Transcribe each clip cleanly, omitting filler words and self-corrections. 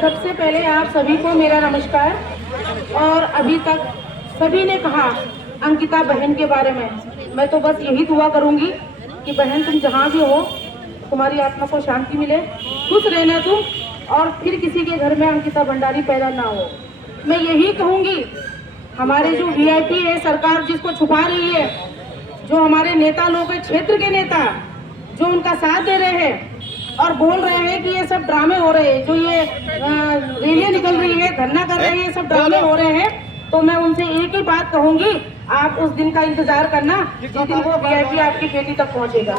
सबसे पहले आप सभी को मेरा नमस्कार। और अभी तक सभी ने कहा अंकिता बहन के बारे में, मैं तो बस यही दुआ करूंगी कि बहन तुम जहाँ भी हो तुम्हारी आत्मा को शांति मिले, खुश रहना तुम, और फिर किसी के घर में अंकिता भंडारी पैदा ना हो। मैं यही कहूंगी हमारे जो वीआईपी है, सरकार जिसको छुपा रही है, जो हमारे नेता लोग हैं, क्षेत्र के नेता जो उनका साथ दे रहे हैं और बोल रहे हैं कि ये सब ड्रामे हो रहे हैं, जो ये रैलियां निकल रही है, धरना कर रहे हैं, ये सब ड्रामे हो रहे हैं, तो मैं उनसे एक ही बात कहूंगी, आप उस दिन का इंतजार करना जिस दिन वो वीआईपी आपकी बेटी तक पहुंचेगा।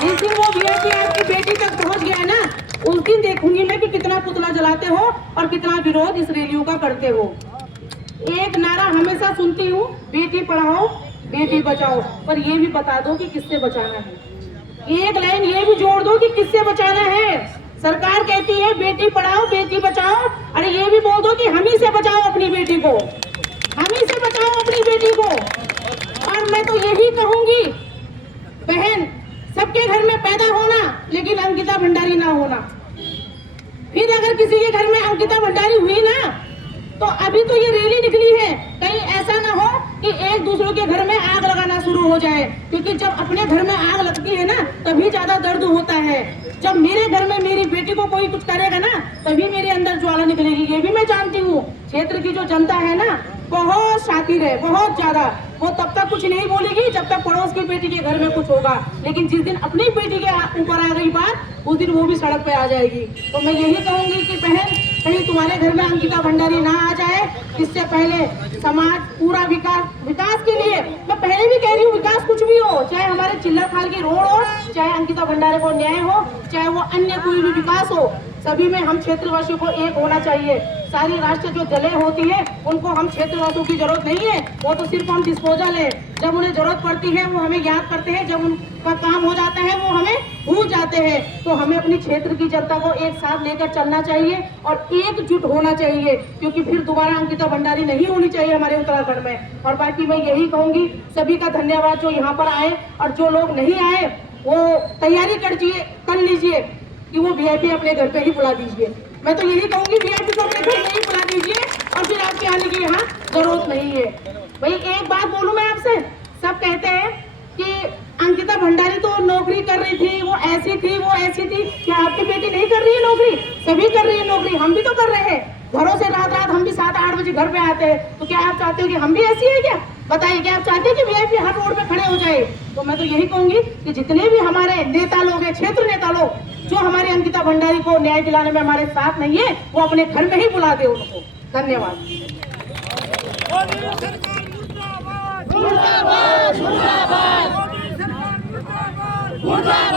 जिस दिन वो वीआईपी आपकी बेटी तक पहुंच गया ना, उस दिन देखूंगी मैं कि कितना पुतला जलाते हो और कितना विरोध इस रैलियों का करते हो। एक नारा हमेशा सुनती हूँ, बेटी पढ़ाओ बेटी बचाओ, पर ये भी बता दो कि किससे बचाना है। एक लाइन ये भी जोड़ दो कि किससे बचाना है। सरकार कहती है बेटी पढ़ाओ बेटी बचाओ, अरे ये भी बोल दो कि हम ही से बचाओ अपनी बेटी को, हम ही से बचाओ अपनी बेटी को। और मैं तो यही कहूंगी बहन, सबके घर में पैदा होना लेकिन अंकिता भंडारी ना होना। फिर अगर किसी के घर में अंकिता भंडारी हुई ना, तो अभी तो ये रैली निकली है, कहीं ऐसा ना हो कि एक दूसरे के घर में आग लगाना शुरू हो जाए, क्योंकि जब अपने घर में आग लगती है ना तभी ज्यादा दर्द होता है। जब मेरे घर में मेरी बेटी को कोई कुछ करेगा ना तभी मेरे अंदर ज्वाला निकलेगी। ये भी मैं जानती हूँ, क्षेत्र की जो जनता है ना बहुत शातिर है, बहुत ज्यादा। वो तब तक कुछ नहीं बोलेगी जब तक पड़ोस की बेटी के घर में कुछ होगा, लेकिन जिस दिन अपनी बेटी के ऊपर आ गई बात उस दिन वो भी सड़क पे आ जाएगी। तो मैं यही कहूंगी कि बहन, कहीं तुम्हारे घर में अंकिता भंडारी ना आ जाए, इससे पहले समाज पूरा विकास के लिए, मैं पहले भी कह रही हूँ, विकास कुछ भी हो, चाहे हमारे चिल्ला खाल की रोड हो, चाहे अंकिता भंडारी को न्याय हो, चाहे वो अन्य कोई भी विकास हो, सभी में हम क्षेत्रवासियों को एक होना चाहिए। सारी राष्ट्र जो जगह होती है उनको हम क्षेत्रवासियों की जरूरत नहीं है, वो तो सिर्फ हम डिस्पोजल है। जब उन्हें जरूरत पड़ती है वो हमें याद करते हैं, जब उनका काम हो जाता है वो हमें भूल जाते हैं। तो हमें अपनी क्षेत्र की जनता को एक साथ लेकर चलना चाहिए और एकजुट होना चाहिए, क्योंकि फिर दोबारा अंकिता भंडारी नहीं होनी चाहिए हमारे उत्तराखंड में। और बाकी मैं यही कहूंगी, सभी का धन्यवाद जो यहाँ पर आए, और जो लोग नहीं आए वो तैयारी कर लीजिए कि वो वीआईपी अपने घर पे ही बुला दीजिए। मैं तो यही कहूंगी वीआईपी को अपने घर में ही बुला दीजिए और फिर आपके आने की यहाँ जरूरत नहीं है। भाई एक बात बोलूं मैं आपसे, सब कहते हैं कि अंकिता भंडारी तो नौकरी कर रही थी, वो ऐसी थी वो ऐसी थी। क्या आपकी बेटी नहीं कर रही है नौकरी? सभी कर रही है नौकरी, हम भी तो कर रहे हैं। घरों से रात हम भी 7-8 बजे घर पे आते हैं। तो क्या आप चाहते हो कि हम भी ऐसी है क्या? बताइए, क्या आप चाहते हैं कि वीआईपी हर रोड पे खड़े हो जाए? तो मैं तो यही कहूंगी कि जितने भी हमारे नेता लोग हैं, क्षेत्र नेता लोग, जो हमारे अंकिता भंडारी को न्याय दिलाने में हमारे साथ नहीं है, वो अपने घर में ही बुला दे उनको। धन्यवाद। मुर्दाबाद मुर्दाबाद मुर्दाबाद।